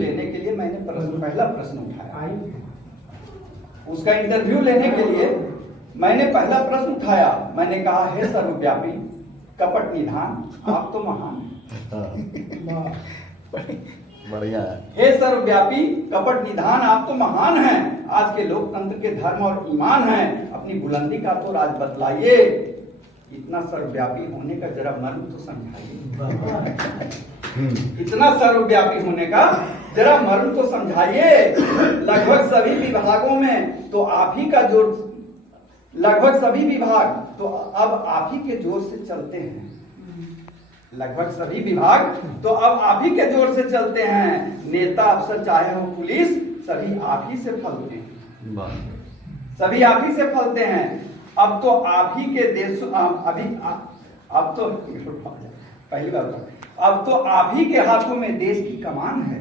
लेने के लिए मैंने पहला प्रश्न उठाया, उसका इंटरव्यू लेने के लिए मैंने पहला प्रश्न उठाया। मैंने कहा, हे सर्वव्यापी कपट निधान, आप तो महान हैं। बढ़िया है। हे सर्वव्यापी कपट निधान, आप तो महान हैं। आज के लोकतंत्र के धर्म और ईमान हैं, अपनी बुलंदी का तो राज बतलाइए। इतना सर्वव्यापी होने का जरा मर्म तो समझाइए। इतना सर्वव्यापी होने का जरा मर्म तो समझाइए। लगभग सभी विभागों में तो आप ही का जोर, लगभग सभी विभाग तो अब आप ही के जोर से चलते हैं। लगभग सभी विभाग तो अब आप ही के जोर से चलते हैं। नेता अफसर चाहे हो पुलिस, सभी आप ही से फलते हैं, सभी आप ही से फलते हैं। अब तो आप ही के देश अब तो पहली बार, अब तो आप ही के हाथों में देश की कमान है।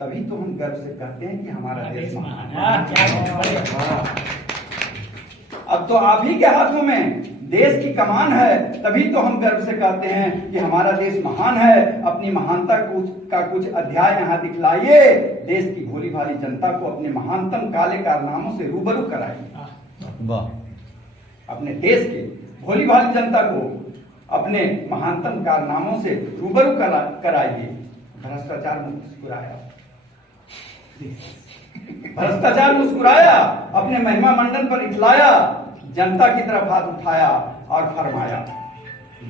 तभी तो हम गर्व से कहते हैं कि हमारा देश महान है। अब तो आप ही के हाथों में देश की कमान है, तभी तो हम गर्व से कहते हैं कि हमारा देश महान है। अपनी महानता का कुछ अध्याय यहाँ दिखलाइए। देश की भोली भाली जनता को अपने महानतम काले कारनामों से रूबरू कराइए। अपने देश के भोली भाली जनता को अपने महानतम कारनामों से रूबरू कराइए। भ्रष्टाचार मुस्कुराया, भ्रष्टाचार मुस्कुराया, अपने महिमा मंडन पर इठलाया। जनता की तरफ हाथ उठाया और फरमाया,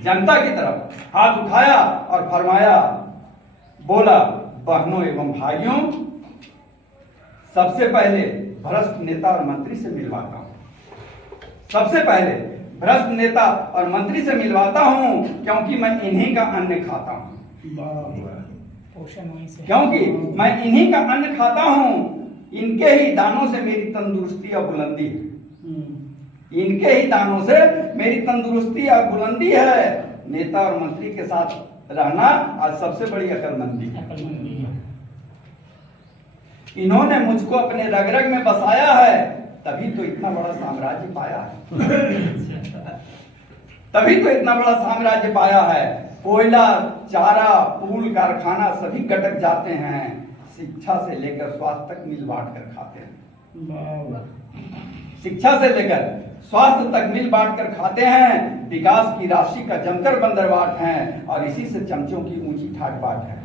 जनता की तरफ हाथ उठाया और फरमाया, बोला, बहनों एवं भाइयों, सबसे पहले भ्रष्ट नेता और मंत्री से मिलवाता हूं। सबसे पहले भ्रष्ट नेता और मंत्री से मिलवाता हूं, क्योंकि मैं इन्हीं का अन्न खाता हूं। क्योंकि मैं इन्हीं का अन्न खाता हूं। इनके ही दानों से मेरी तंदुरुस्ती और बुलंदी है। इनके ही दानों से मेरी तंदुरुस्ती और बुलंदी है। नेता और मंत्री के साथ रहना आज सबसे बड़ी अकलमंदी है। इन्होंने मुझको अपने रग रग में बसाया है, तभी तो इतना बड़ा साम्राज्य पाया है। तभी तो इतना बड़ा साम्राज्य पाया है। कोयला, चारा, पुल, कारखाना सभी गटक जाते हैं। शिक्षा से लेकर स्वास्थ्य तक मिल बांट कर खाते हैं। शिक्षा से लेकर स्वास्थ्य तक मिल बांट कर खाते हैं। विकास की राशि का जमकर बंदरबाट है और इसी से चमचों की ऊंची ठाट बाट है।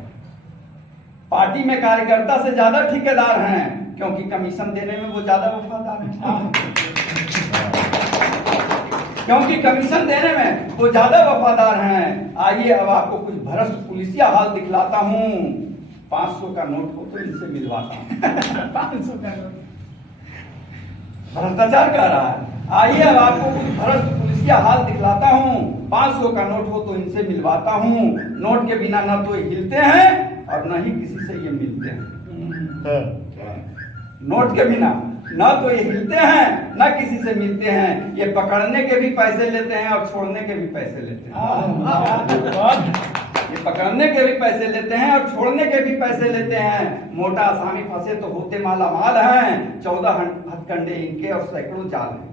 पार्टी में कार्यकर्ता से ज्यादा ठेकेदार हैं, क्योंकि कमीशन देने में वो ज्यादा वफादार हैं। क्योंकि कमीशन देने में वो ज्यादा वफादार हैं। आइए अब आपको कुछ भ्रष्ट पुलिसिया हाल दिखलाता हूँ। 500 का नोट हो तो इनसे मिलवाता हूँ। 500 का नोट भ्रष्टाचार कर रहा है। आइए अब आपको कुछ भ्रष्ट पुलिसिया हाल दिखलाता हूँ। 500 का नोट हो तो इनसे मिलवाता हूँ। नोट के बिना न तो ये हिलते हैं और न ही किसी से ये मिलते हैं। नोट के बिना न तो ये हिलते हैं न किसी से मिलते हैं। ये पकड़ने के भी पैसे लेते हैं और छोड़ने के भी पैसे लेते हैं। ये पकड़ने के भी पैसे लेते हैं और छोड़ने के भी पैसे लेते हैं। मोटा आसामी फंसे तो होते माला माल हैं। 14 हथकंडे इनके और सैकड़ों जाल हैं।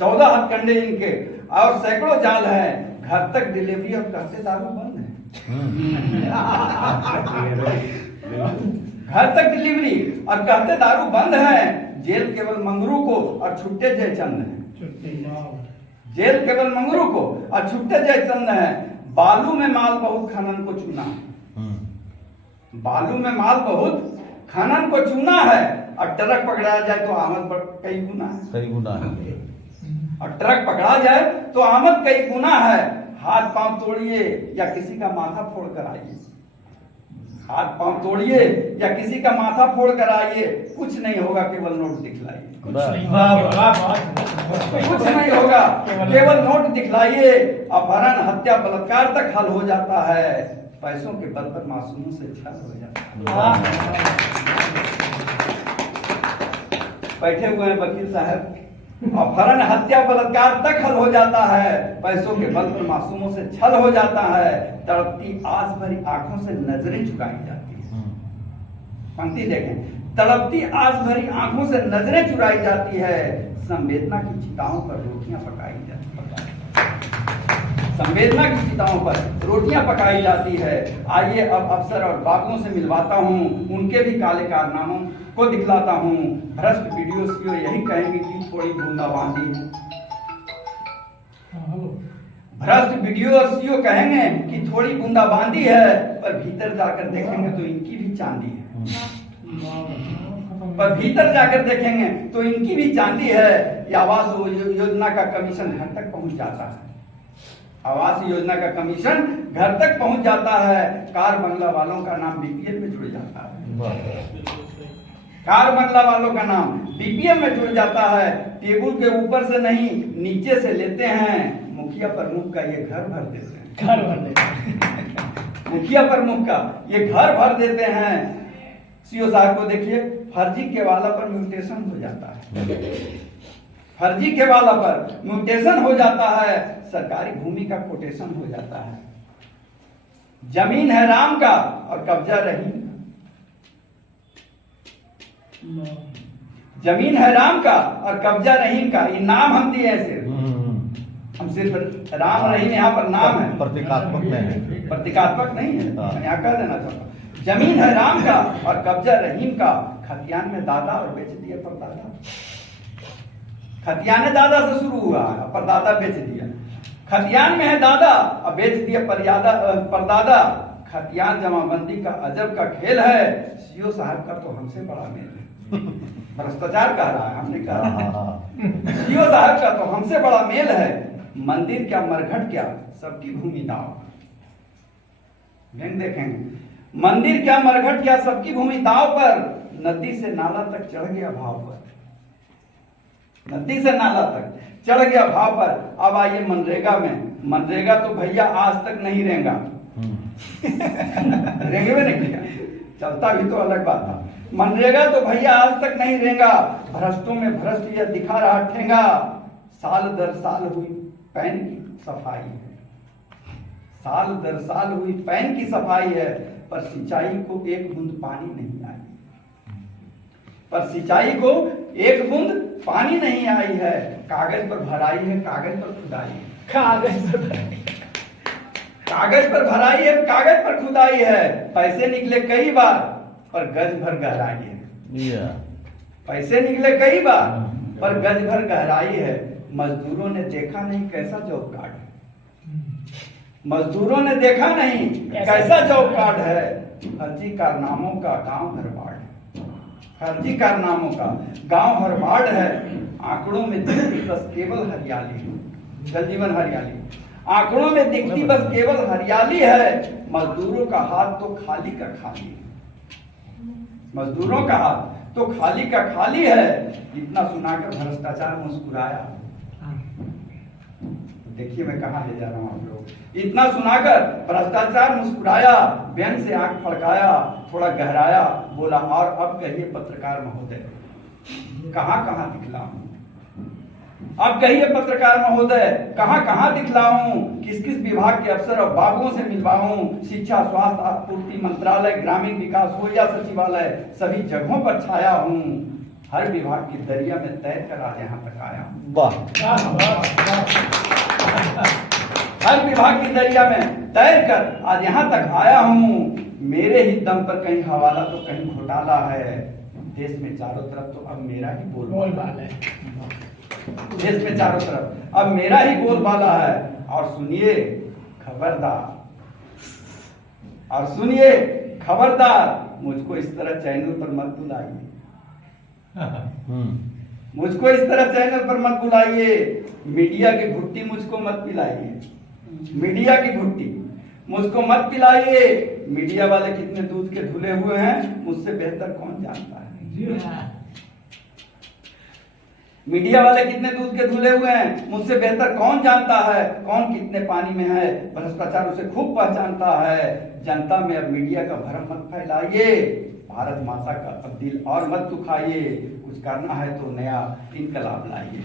14 हथकंडे इनके और सैकड़ों जाल हैं। घर तक डिलीवरी और कहते दारू बंद है। घर तक डिलीवरी और कहते दारू बंद है। जेल केवल मंगरू को और छुट्टे जयचंद है। जेल केवल मंगरू को और छुट्टे जयचंद है। बालू में माल बहुत खनन को चुना है। बालू में माल बहुत खनन को चुना है। और ट्रक पकड़ा जाए तो आमद कई गुना है। कई गुना है। और ट्रक पकड़ा जाए तो आमद कई गुना है। हाथ पांव तोड़िए या किसी का माथा फोड़ कर आइए। हाथ पांव तोड़िए या किसी का माथा फोड़ कर आइए। कुछ नहीं होगा, केवल नोट दिखलाइए। कुछ नहीं होगा, केवल नोट दिखलाइए। अपहरण, हत्या, बलात्कार तक हल हो जाता है। पैसों के बल पर मासूमों से छल हो जाता है। बैठे हुए हैं वकील साहब। अपहरण, हत्या, बलात्कार तक हल हो जाता है। पैसों के बल पर मासूमों से छल हो जाता है। तड़पती आस भरी आंखों से नजरें झुकाई जाती है। पंक्ति देखें, तड़पती आस भरी आंखों से नजरें चुराई जाती है। संवेदना की चिताओं पर रोटियां पकाई जाती है। संवेदना की चिताओं पर रोटियां पकाई जाती है। आइए अब अफसर और बाबुओं से मिलवाता हूँ, उनके भी काले कारनामों को दिखलाता हूँ। भ्रष्ट वीडियो सीओ यही कहेंगे कि थोड़ी बूंदाबांदी है। भ्रष्ट वीडियो और सीओ कहेंगे कि थोड़ी बूंदाबांदी है, पर भीतर जाकर देखेंगे तो इनकी भी चांदी है। पर भीतर जाकर देखेंगे तो इनकी भी चांदी है। ये आवास योजना का कमीशन घर तक पहुंच जाता है। आवास योजना का कमीशन घर तक पहुंच जाता है। कार बंगला वालों का नाम बीपीएल में जुड़ जाता है। कार बंगला वालों का नाम बीपीएल में जुड़ जाता है। टेबल के ऊपर से नहीं, नीचे से लेते हैं। मुखिया प्रमुख का ये घर भर देते हैं। घर भर देते हैं। मुखिया प्रमुख का ये घर भर देते हैं। सीओ साहब को देखिए, फर्जी केवाला पर म्यूटेशन हो जाता है। फर्जी केवाला पर म्यूटेशन हो जाता है। सरकारी भूमि का कोटेशन हो जाता है। जमीन है राम का और कब्जा रहीम का। जमीन है राम का और कब्जा रहीम का। ये नाम हम दिए हैं सिर्फ, हम सिर्फ राम रहीम यहाँ पर नाम है, प्रतीकात्मक नहीं है। प्रतीकात्मक नहीं है। हाँ। मैं यहाँ कह देना चाहता हूँ, जमीन है राम का और कब्जा रहीम का। खतियान में दादा और बेच दिया परदादा। खतियान दादा से शुरू हुआ और परदादा बेच दिया। खतियान में है दादा और बेच दिया परदादा। खतियान जमाबंदी का अजब का खेल है। सीओ साहब का तो हमसे बड़ा मेल है। भ्रष्टाचार कह रहा है, हमने कहा। सीओ साहब का तो हमसे बड़ा मेल है। मंदिर क्या मरघट क्या सबकी भूमि दाव। देखेंगे, मंदिर क्या मरघट क्या सबकी भूमि दाव पर। नदी से नाला तक चढ़ गया भाव पर। नदी से नाला तक चढ़ गया भाव पर। अब आइए मनरेगा में। मनरेगा तो भैया आज तक नहीं रेंगा। रेंगे में नहीं किया, चलता भी तो अलग बात था। मनरेगा तो भैया आज तक नहीं रेंगा। भ्रष्टों में भ्रष्ट यह दिखा रहा ठेंगा। साल दर साल हुई पैन की सफाई है। साल दर साल हुई पैन की सफाई है, पर सिंचाई को एक बूंद पानी नहीं आई। पर सिंचाई को एक बूंद पानी नहीं आई है। कागज पर भराई है, कागज पर खुदाई है। कागज पर कागज पर भराई है, कागज पर खुदाई है। पैसे निकले कई बार, पर गज भर गहराई है। पैसे निकले कई बार, पर गज भर गहराई है। मजदूरों ने देखा नहीं कैसा जॉब कार्ड है। मजदूरों ने देखा नहीं कैसा जॉब कार्ड है। फर्जी कारनामों का गांव भरमाड़ है। फर्जी कारनामों का गांव भरमाड़ है। आंकड़ों में दिखती बस केवल हरियाली। जल जीवन हरियाली। आंकड़ों में दिखती बस केवल हरियाली है। मजदूरों का हाथ तो खाली का खाली है। मजदूरों का हाथ तो खाली का खाली है। इतना सुनाकर भ्रष्टाचार मुस्कुराया। देखिए मैं कहाँ ले जा रहा हूँ आप लोग। इतना सुनाकर भ्रष्टाचार मुस्कुराया। व्यंग से आंख फड़काया, थोड़ा गहराया, बोला और अब कहिए पत्रकार महोदय, कहाँ कहाँ दिखलाऊं। अब कहिए पत्रकार महोदय, कहाँ कहाँ दिखलाऊं। किस किस विभाग के अफसर और बाबुओं से मिलवाऊं। शिक्षा, स्वास्थ्य, आपूर्ति मंत्रालय, ग्रामीण विकास हो या सचिवालय, सभी जगहों पर छाया हूँ। हर विभाग की दरिया में तैर कर आज यहाँ तक आया हूँ। हर विभाग की दरिया में तैर कर आज यहाँ तक आया हूँ। मेरे ही दम पर कहीं हवाला तो कहीं घोटाला है। देश में चारों तरफ तो अब मेरा ही बोलबाला है। देश में चारों तरफ अब मेरा ही बोलबाला है। और सुनिए खबरदार, और सुनिए खबरदार, मुझको इस तरह चैनल पर मत बुलाइए। मुझको इस तरह चैनल पर मत बुलाइए। मीडिया की घुट्टी मुझको मत पिलाइए। मीडिया की घुट्टी मुझको मत पिलाइए। मीडिया वाले कितने दूध के धुले हुए हैं मुझसे बेहतर कौन जानता है। मीडिया वाले कितने दूध के धुले हुए हैं मुझसे बेहतर कौन जानता है। कौन कितने पानी में है भ्रष्टाचार उसे खूब पहचानता है। जनता में अब मीडिया का भ्रम मत फैलाइए। भारत माता का अब दिल और मत दुखाइए। कुछ करना है तो नया इनकलाब लाइए।